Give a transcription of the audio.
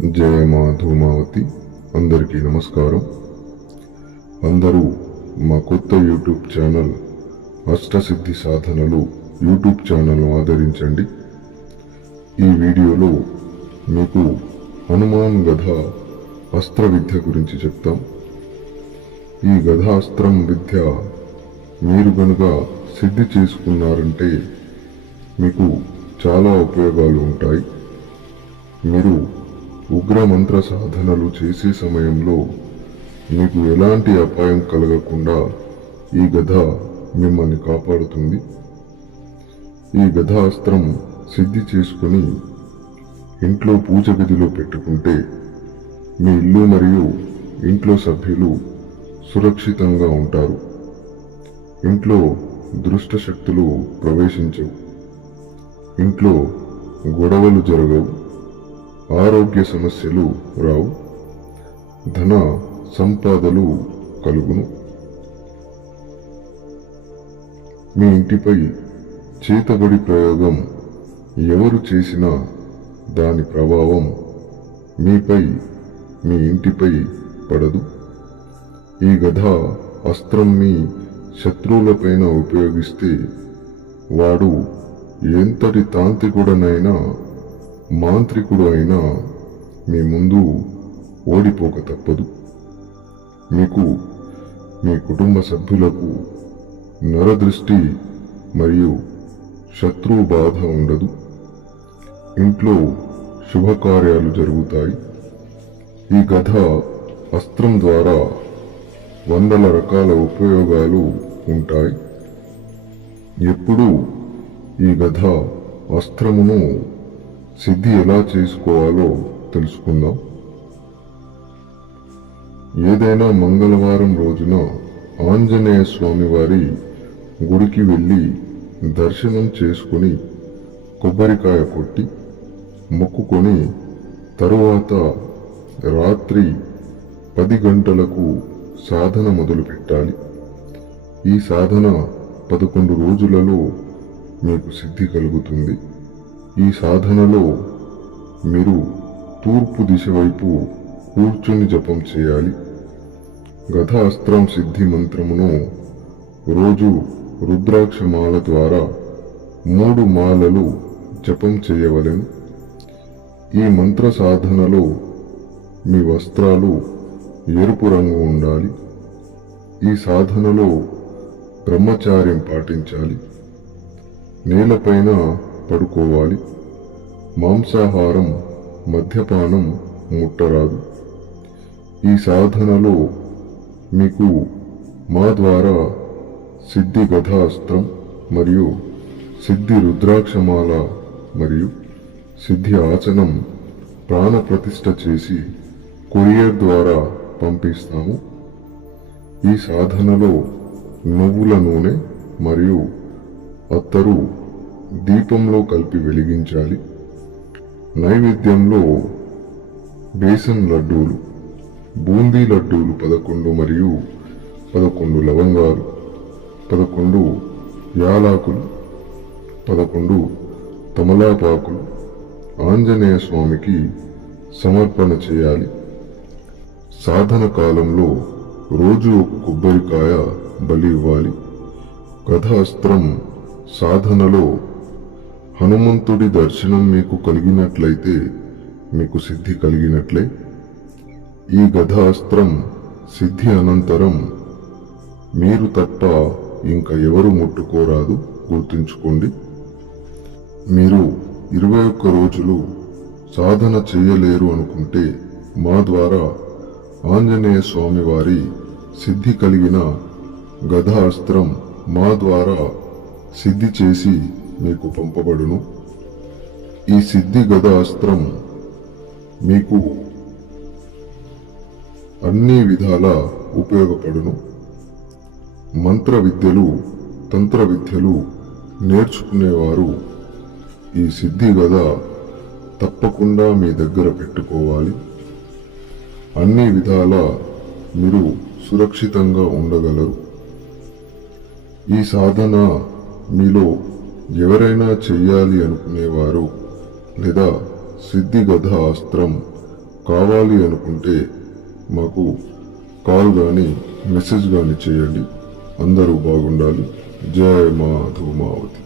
జయ మా ధూమావతి. అందరికీ నమస్కారం. అందరూ మా కొత్త యూట్యూబ్ ఛానల్ అష్టసిద్ధి సాధనలు యూట్యూబ్ ఛానల్ను ఆదరించండి. ఈ వీడియోలో మీకు హనుమాన్ గధ అస్త్ర విద్య గురించి చెప్తాం. ఈ గధాస్త్రం విద్య మీరు గనుక సిద్ధి చేసుకున్నారంటే మీకు చాలా ఉపయోగాలు ఉంటాయి. మీరు ఉగ్ర మంత్ర సాధనలు చేసే సమయంలో మీకు ఎలాంటి అపాయం కలగకుండా ఈ గధ మిమ్మల్ని కాపాడుతుంది. ఈ గధాస్త్రం సిద్ధి చేసుకుని ఇంట్లో పూజ గదిలో పెట్టుకుంటే మీ ఇల్లు మరియు ఇంట్లో సభ్యులు సురక్షితంగా ఉంటారు. ఇంట్లో దుష్ట శక్తులు ప్రవేశించవు, ఇంట్లో గొడవలు జరగవు, ఆరోగ్య సమస్యలు రావు, ధన సంపాదలు కలుగును. మీ ఇంటిపై చేతబడి ప్రయోగం ఎవరు చేసినా దాని ప్రభావం మీపై, మీ ఇంటిపై పడదు. ఈ గధ అస్త్రం మీ శత్రువులపైన ఉపయోగిస్తే వాడు ఎంతటి తాంత్రికుడనైనా మాంత్రికుడు అయినా మీ ముందు ఓడిపోక తప్పదు. మీకు, మీ కుటుంబ సభ్యులకు నరదృష్టి మరియు శత్రువు బాధ ఉండదు. ఇంట్లో శుభకార్యాలు జరుగుతాయి. ఈ గధ అస్త్రం ద్వారా వందల రకాల ఉపయోగాలు ఉంటాయి. ఎప్పుడూ ఈ గధ అస్త్రమును సిద్ధి ఎలా చేసుకోవాలో తెలుసుకుందాం. ఏదైనా మంగళవారం రోజున ఆంజనేయ స్వామి వారి గుడికి వెళ్ళి దర్శనం చేసుకుని కొబ్బరికాయ కొట్టి మొక్కుకొని తరువాత రాత్రి 10 గంటలకు సాధన మొదలు పెట్టాలి. ఈ సాధన 11 రోజులలో మీకు సిద్ధి కలుగుతుంది. ఈ సాధనలో మీరు తూర్పు దిశ వైపు కూర్చుని జపం చేయాలి. గధాస్త్రం సిద్ధి మంత్రమును రోజు రుద్రాక్ష మాల ద్వారా 3 మాలలు జపం చేయవలెను. ఈ మంత్ర సాధనలో మీ వస్త్రాలు ఎరుపు రంగు ఉండాలి. ఈ సాధనలో బ్రహ్మచార్యం పాటించాలి. నేలపైన పడుకోవాలి. మాంసాహారం, మద్యపానం ముట్టరాదు. ఈ సాధనలో మీకు మా ద్వారా సిద్ధి గధాస్త్రం మరియు సిద్ధి రుద్రాక్షమాల మరియు సిద్ధి ఆసనం ప్రాణ ప్రతిష్ఠ చేసి కొరియర్ ద్వారా పంపిస్తాము. ఈ సాధనలో నువ్వుల నూనె మరియు అత్తరు దీపంలో కలిపి వెలిగించాలి. నైవేద్యంలో బేసన్ లడ్డూలు, బూందీ లడ్డూలు 11 మరియు 11 లవంగాలు, 11 యాలకులు, 11 తమలపాకులు ఆంజనేయ స్వామికి సమర్పణ చేయాలి. సాధన కాలంలో రోజు ఒక కొబ్బరికాయ బలి ఇవ్వాలి. గధాస్త్రం సాధనలో హనుమంతుడి దర్శనం మీకు కలిగినట్లయితే మీకు సిద్ధి కలిగినట్లే. ఈ గధాస్త్రం సిద్ధి అనంతరం మీరు తప్ప ఇంకా ఎవరు ముట్టుకోరాదు, గుర్తుంచుకోండి. మీరు 21 రోజులు సాధన చేయలేరు అనుకుంటే మా ద్వారా ఆంజనేయ స్వామి వారి సిద్ధి కలిగిన గధాస్త్రం మా ద్వారా సిద్ధి చేసి మీకు పంపబడును. ఈ సిద్ధి గధాస్త్రం మీకు అన్ని విధాల ఉపయోగపడును. మంత్ర విద్యలు, తంత్ర విద్యలు నేర్చుకునేవారు ఈ సిద్ధి గద తప్పకుండా మీ దగ్గర పెట్టుకోవాలి. అన్ని విధాల మీరు సురక్షితంగా ఉండగలరు. ఈ సాధన మీలో ఎవరైనా చెయ్యాలి అనుకునేవారు లేదా సిద్ధి గధ అస్త్రం కావాలి అనుకుంటే మాకు కాల్ కానీ మెసేజ్ కానీ చేయండి. అందరూ బాగుండాలి. జయ మా ధూమావతి.